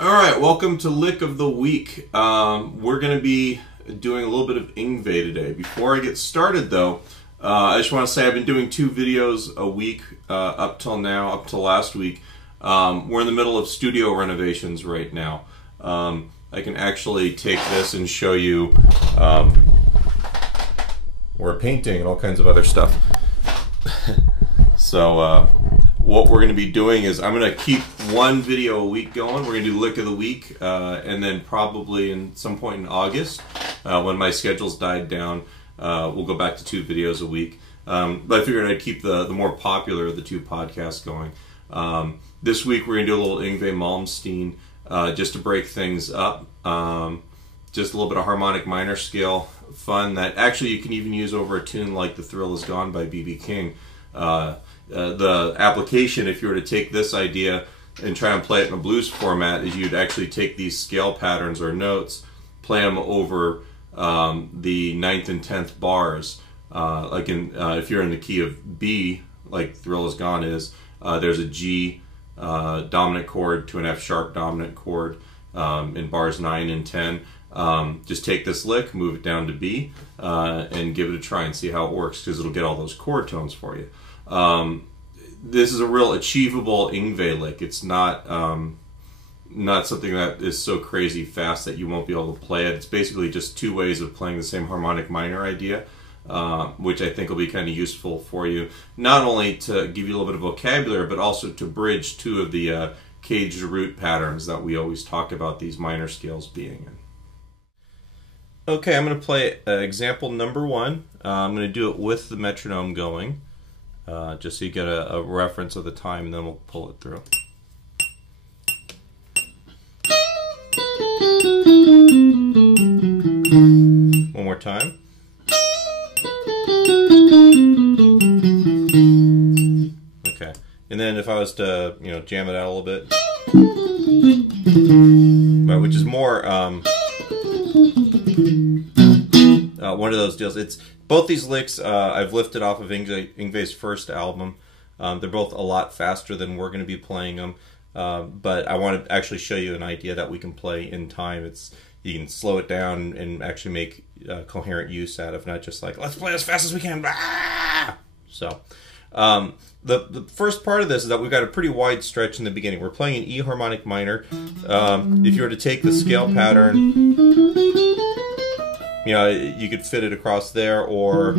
Alright, welcome to Lick of the Week. We're going to be doing a little bit of Yngwie today. Before I get started though, I just want to say I've been doing 2 videos a week up till now, up till last week. We're in the middle of studio renovations right now. I can actually take this and show you we're painting and all kinds of other stuff. So what we're going to be doing is I'm going to keep 1 video a week going. We're going to do Lick of the Week, and then probably in some point in August, when my schedule's died down, we'll go back to 2 videos a week. But I figured I'd keep the more popular of the 2 podcasts going. This week we're going to do a little Yngwie Malmsteen, just to break things up. Just a little bit of harmonic minor scale fun that actually you can even use over a tune like The Thrill Is Gone by B.B. King. The application, if you were to take this idea and try and play it in a blues format, is you'd actually take these scale patterns or notes, play them over the 9th and 10th bars. Like if you're in the key of B, like Thrill Is Gone is, there's a G dominant chord to an F sharp dominant chord in bars 9 and 10. Just take this lick, move it down to B, and give it a try and see how it works, because it'll get all those chord tones for you. This is a real achievable Yngwie lick. It's not something that is so crazy fast that you won't be able to play it. It's basically just 2 ways of playing the same harmonic minor idea, which I think will be kind of useful for you, not only to give you a little bit of vocabulary, but also to bridge 2 of the caged root patterns that we always talk about these minor scales being in. Okay, I'm going to play example number 1. I'm going to do it with the metronome going, just so you get a reference of the time, and then we'll pull it through. One more time. Okay, and then if I was to, jam it out a little bit, right, which is more one of those deals. It's both these licks I've lifted off of Yngwie's first album. They're both a lot faster than we're going to be playing them, but I want to actually show you an idea that we can play in time. You can slow it down and actually make coherent use out of, not just like, let's play as fast as we can. So the first part of this is that we've got a pretty wide stretch in the beginning. We're playing an E harmonic minor. If you were to take the scale pattern, you could fit it across there, or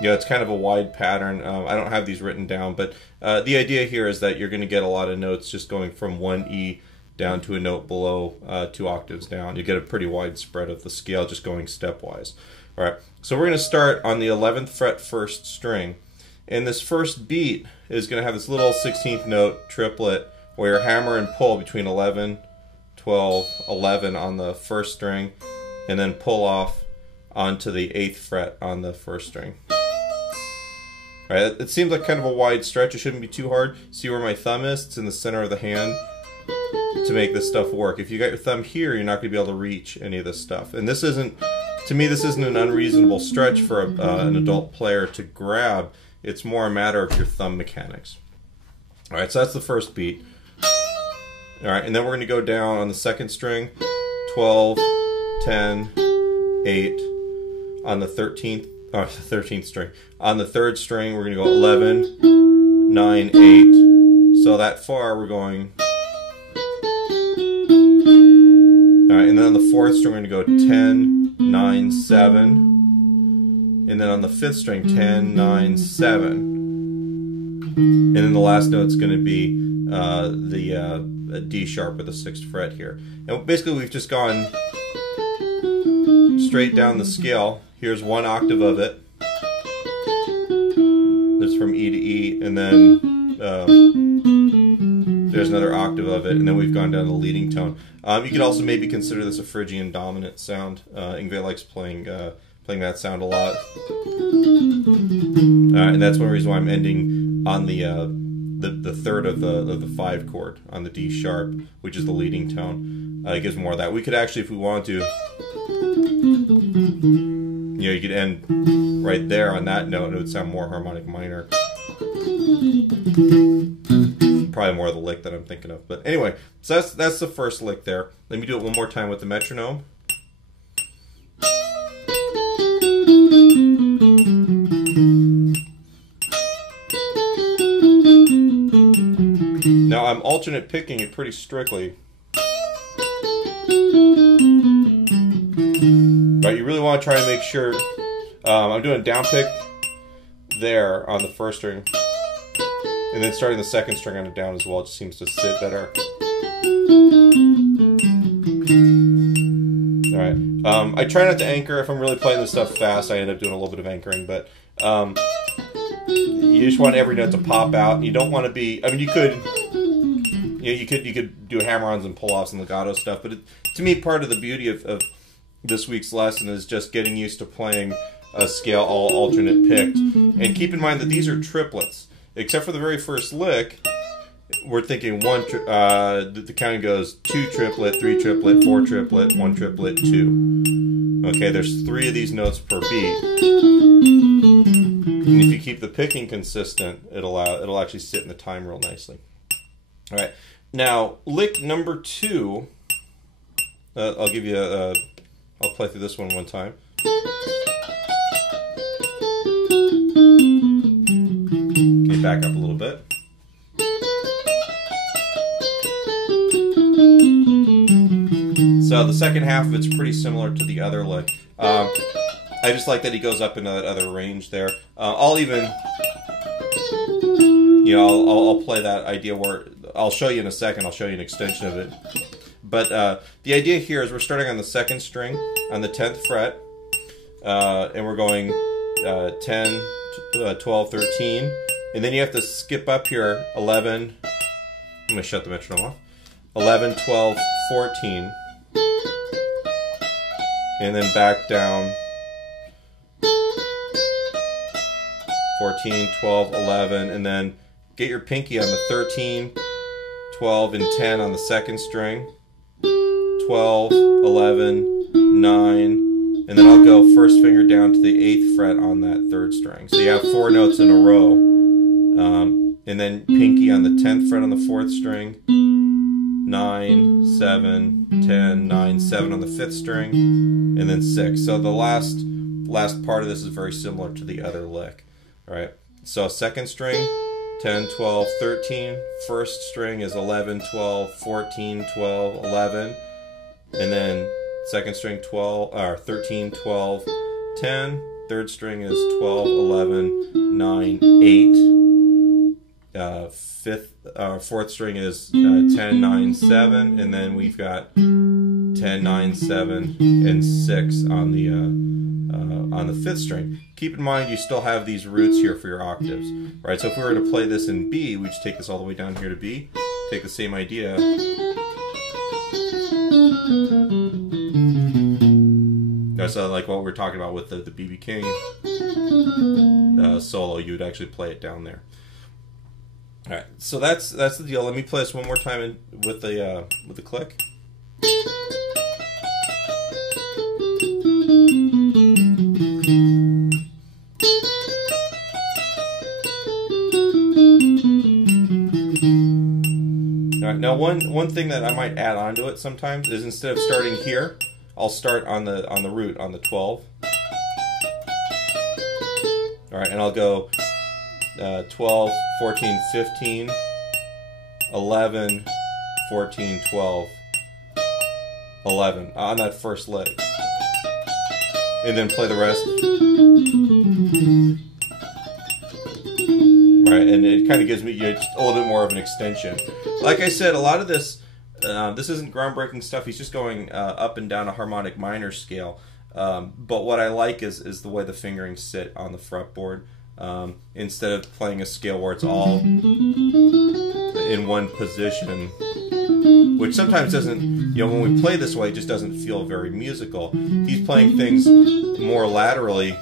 it's kind of a wide pattern. I don't have these written down, but the idea here is that you're going to get a lot of notes just going from 1 E down to a note below 2 octaves down. You get a pretty wide spread of the scale just going stepwise. All right, so we're going to start on the 11th fret 1st string, and this first beat is going to have this little 16th note triplet where you hammer and pull between 11, 12, 11 on the 1st string, and then pull off onto the 8th fret on the 1st string. All right, it seems like kind of a wide stretch. It shouldn't be too hard. See where my thumb is? It's in the center of the hand to make this stuff work. If you got your thumb here, you're not going to be able to reach any of this stuff. And this isn't, to me, this isn't an unreasonable stretch for an adult player to grab. It's more a matter of your thumb mechanics. All right, so that's the first beat. All right, and then we're going to go down on the 2nd string, 12, 10, 8. On the 13th string. On the 3rd string, we're going to go 11, 9, 8. So that far, we're going. All right, and then on the 4th string, we're going to go 10, 9, 7. And then on the 5th string, 10, 9, 7. And then the last note's going to be a D sharp with the 6th fret here. And basically we've just gone straight down the scale. Here's 1 octave of it. That's from E to E, and then there's another octave of it, and then we've gone down to the leading tone. You could also maybe consider this a Phrygian dominant sound. Yngwie likes playing that sound a lot. And that's one reason why I'm ending on the 3rd of the 5 chord on the D sharp, which is the leading tone. It gives more of that. We could actually, if we want to, you could end right there on that note and it would sound more harmonic minor. Probably more of the lick that I'm thinking of. But anyway, so that's the first lick there. Let me do it one more time with the metronome. Now I'm alternate picking it pretty strictly. But you really want to try to make sure, I'm doing a down pick there on the first string, and then starting the second string on a down as well. It just seems to sit better. Alright, I try not to anchor. If I'm really playing this stuff fast, I end up doing a little bit of anchoring, but you just want every note to pop out, and you don't want to be, I mean, you could do hammer-ons and pull-offs and legato stuff, but to me, part of the beauty of this week's lesson is just getting used to playing a scale all alternate picked. And keep in mind that these are triplets. Except for the very first lick, we're thinking the counting goes 2 triplet, 3 triplet, 4 triplet, 1 triplet, 2. Okay, there's 3 of these notes per beat. And if you keep the picking consistent, it'll actually sit in the time real nicely. All right, now lick number 2. I'll give you I'll play through this one time. Okay, back up a little bit. So the second half of it's pretty similar to the other lick. I just like that he goes up into that other range there. I'll even, I'll play that idea where I'll show you in a second. I'll show you an extension of it. But the idea here is we're starting on the second string on the 10th fret, and we're going 10, 12, 13, and then you have to skip up here 11. I'm going to shut the metronome off. 11, 12, 14, and then back down 14, 12, 11, and then get your pinky on the 13, 12, and 10 on the second string. 12, 11, 9, and then I'll go first finger down to the 8th fret on that third string. So you have 4 notes in a row. And then pinky on the 10th fret on the 4th string, 9, 7, 10, 9, 7 on the 5th string, and then 6. So the last part of this is very similar to the other lick. All right, so second string, 10, 12, 13. First string is 11, 12, 14, 12, 11. And then second string 13, 12, 10. Third string is 12, 11, 9, 8. Fourth string is 10, 9, 7. And then we've got 10, 9, 7, and 6 on the 5th string. Keep in mind you still have these roots here for your octaves. Right? So if we were to play this in B, we just take this all the way down here to B. Take the same idea. That's like what we're talking about with the B.B. King solo. You would actually play it down there. All right, so that's the deal. Let me play this one more time with the click. All right, now one thing that I might add on to it sometimes is instead of starting here, I'll start on the root on the 12. All right, and I'll go 12, 14, 15, 11, 14, 12, 11 on that first lick, and then play the rest. All right, and it kind of gives me just a little bit more of an extension. Like I said, a lot of this isn't groundbreaking stuff. He's just going up and down a harmonic minor scale. But what I like is the way the fingerings sit on the fretboard. Instead of playing a scale where it's all in one position, which sometimes doesn't, when we play this way, it just doesn't feel very musical. He's playing things more laterally,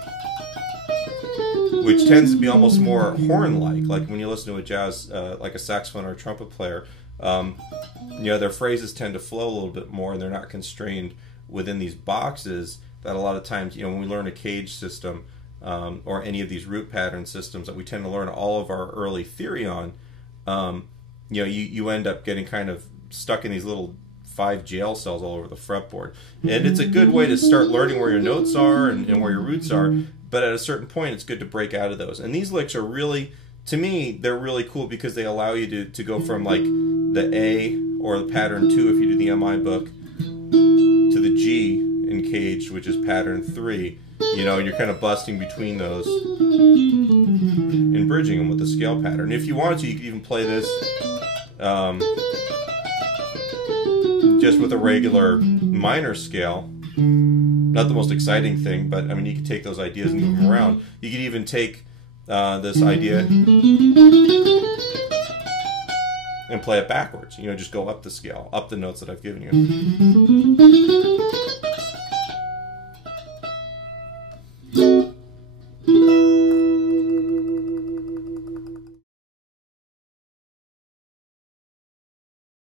which tends to be almost more horn-like. Like when you listen to a jazz, like a saxophone or a trumpet player, their phrases tend to flow a little bit more, and they're not constrained within these boxes that a lot of times, when we learn a cage system, or any of these root pattern systems that we tend to learn all of our early theory on, you know, you end up getting kind of stuck in these little 5 jail cells all over the fretboard. And it's a good way to start learning where your notes are and where your roots are, but at a certain point it's good to break out of those. And these licks are really, to me, they're really cool because they allow you to go from like the A or the pattern 2 if you do the MI book to the G in Cage, which is pattern 3. You know, and you're kind of busting between those and bridging them with the scale pattern. If you wanted to, you could even play this just with a regular minor scale. Not the most exciting thing, but I mean, you could take those ideas and move them around. You could even take this idea and play it backwards. You know, just go up the scale, up the notes that I've given you.